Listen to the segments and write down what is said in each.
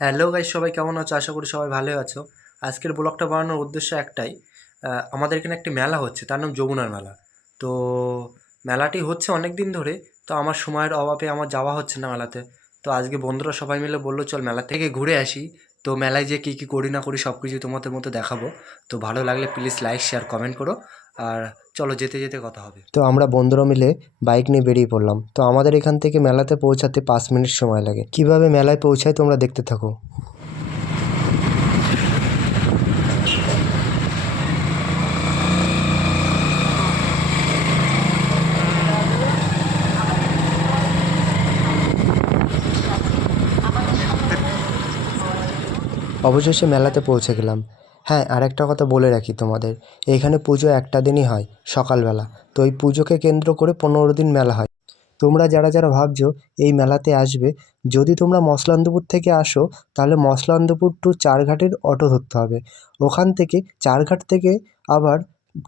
Hello guys, সবাই কেমন আছো? আশা করি সবাই ভালো আছো। আজকের ব্লগটা বানানোর উদ্দেশ্য একটাই। আমাদের এখানে একটি মেলা হচ্ছে, তার নাম যমুনার মেলা। তো মেলাটি হচ্ছে অনেক দিন ধরে। তো আমার সময়ের অভাবে আমার যাওয়া হচ্ছে না মেলাতে। তো আজকে বন্ধুরা সবাই মিলে বললো চল মেলা থেকে ঘুরে আসি। তো মেলায় যে কী কী করি না করি সব কিছু তোমাদের মধ্যে দেখাবো। তো ভালো লাগলে প্লিজ লাইক শেয়ার কমেন্ট করো। আর চলো যেতে যেতে কথা হবে। তো আমরা বন্ধুরা মিলে বাইক নিয়ে বেরিয়ে পড়লাম। তো আমাদের এখান থেকে মেলাতে পৌঁছাতে 5 মিনিট সময় লাগে। কিভাবে মেলায় পৌঁছায় তোমরা দেখতে থাকো। অবশেষে মেলাতে পৌঁছে গেলাম। হ্যাঁ, আরেকটা কথা বলে রাখি তোমাদের, এইখানে পুজো একটা দিনই হয়, সকালবেলা। তো এই পুজোকে কেন্দ্র করে 15 দিন মেলা হয়। তোমরা যারা যারা ভাবছো এই মেলাতে আসবে, যদি তোমরা মসলান্দপুর থেকে আসো তাহলে মসলান্দপুর টু চারঘাটের অটো ধরতে হবে। ওখান থেকে চারঘাট থেকে আবার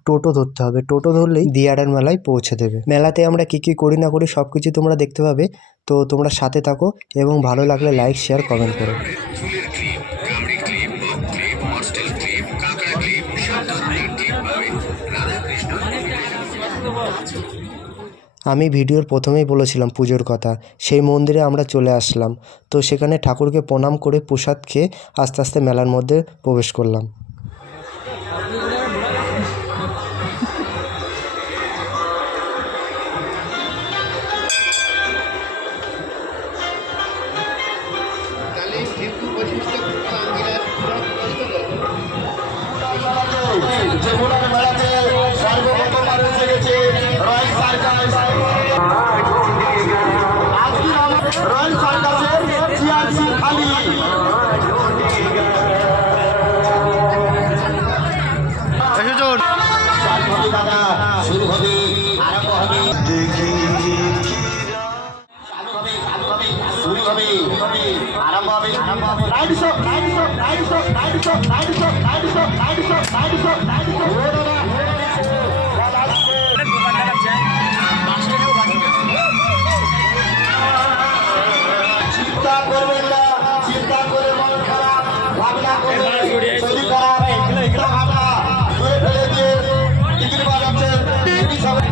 টোটো ধরতে হবে। টোটো ধরলেই দিয়াড়ার মেলায় পৌঁছে দেবে। মেলাতে আমরা কী কী করি না করি সব কিছু তোমরা দেখতে পাবে। তো তোমরা সাথে থাকো এবং ভালো লাগলে লাইক শেয়ার কমেন্ট করো। আমি ভিডিওর প্রথমেই বলেছিলাম পুজোর কথা। সেই মন্দিরে আমরা চলে আসলাম। তো সেখানে ঠাকুরকে প্রণাম করে প্রসাদ খেয়ে আস্তে আস্তে মেলার মধ্যে প্রবেশ করলাম। যমুনার মেলাতে সর্বপ্রথম মানুষ এসেছে রয়্যাল সার্কাস। আজকে আমাদের রয়্যাল সার্কাসের চেয়ারটি খালি। দাদা শুরু হবে, আরম্ভ হবে, শুরু হবে, আরম্ভ হবে, light show, light show, light show, light show, light show, light show, light show, light show, light show. চিন্তা করবেন না, চিন্তা করে মন খারাপ, ভাবনা করবেন শরীর খারাপ, ভাবনা করে ফেলে দিয়ে টিকিট বাজাচ্ছে সবাই।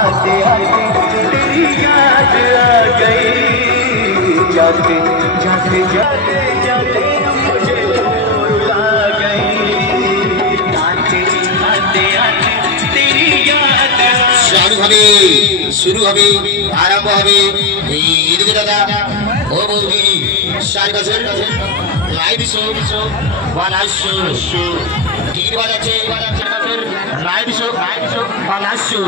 आते आते तेरी याद आ गई, जाते जाते जाते जाते मुझे रुला गई, आते आते आते तेरी याद। শুরু হবে, শুরু হবে, আরম্ভ হবে। এদিকে দাদা ও বৌদি সার্কাসের লাইভ শো বানাচ্ছো, টিকিট বাজাচ্ছে লাইভ শো বানাচ্ছো।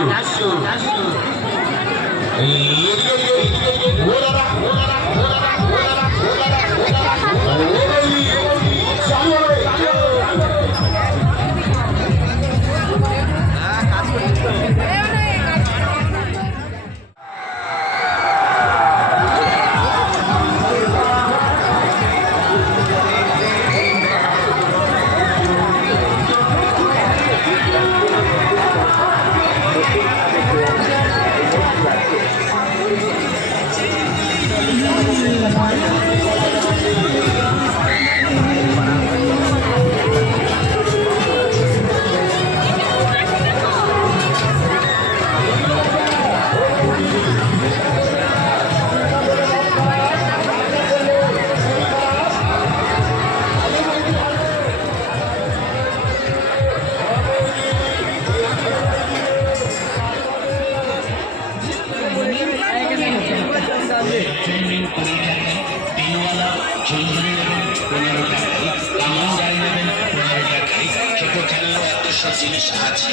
সব জিনিস আছে,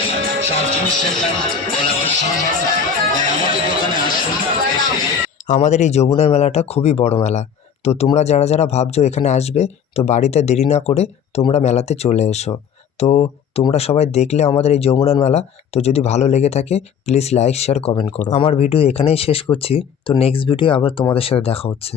সব জিনিসের দাম বলা সম্ভব নয়, তাই আমাদের দোকানে আসুন। আমাদের এই যমুনার মেলাটা খুবই বড় মেলা। তো তোমরা যারা যারা ভাবছো এখানে আসবে, তো বাড়িতে দেরি না করে তোমরা মেলাতে চলে এসো। তো তোমরা সবাই দেখলে আমাদের এই যমুনার মেলা, তো যদি ভালো লেগে থাকে প্লিজ লাইক শেয়ার কমেন্ট করো। আমার ভিডিও এখানেই শেষ করছি, তো নেক্সট ভিডিও আবার তোমাদের সাথে দেখা হচ্ছে।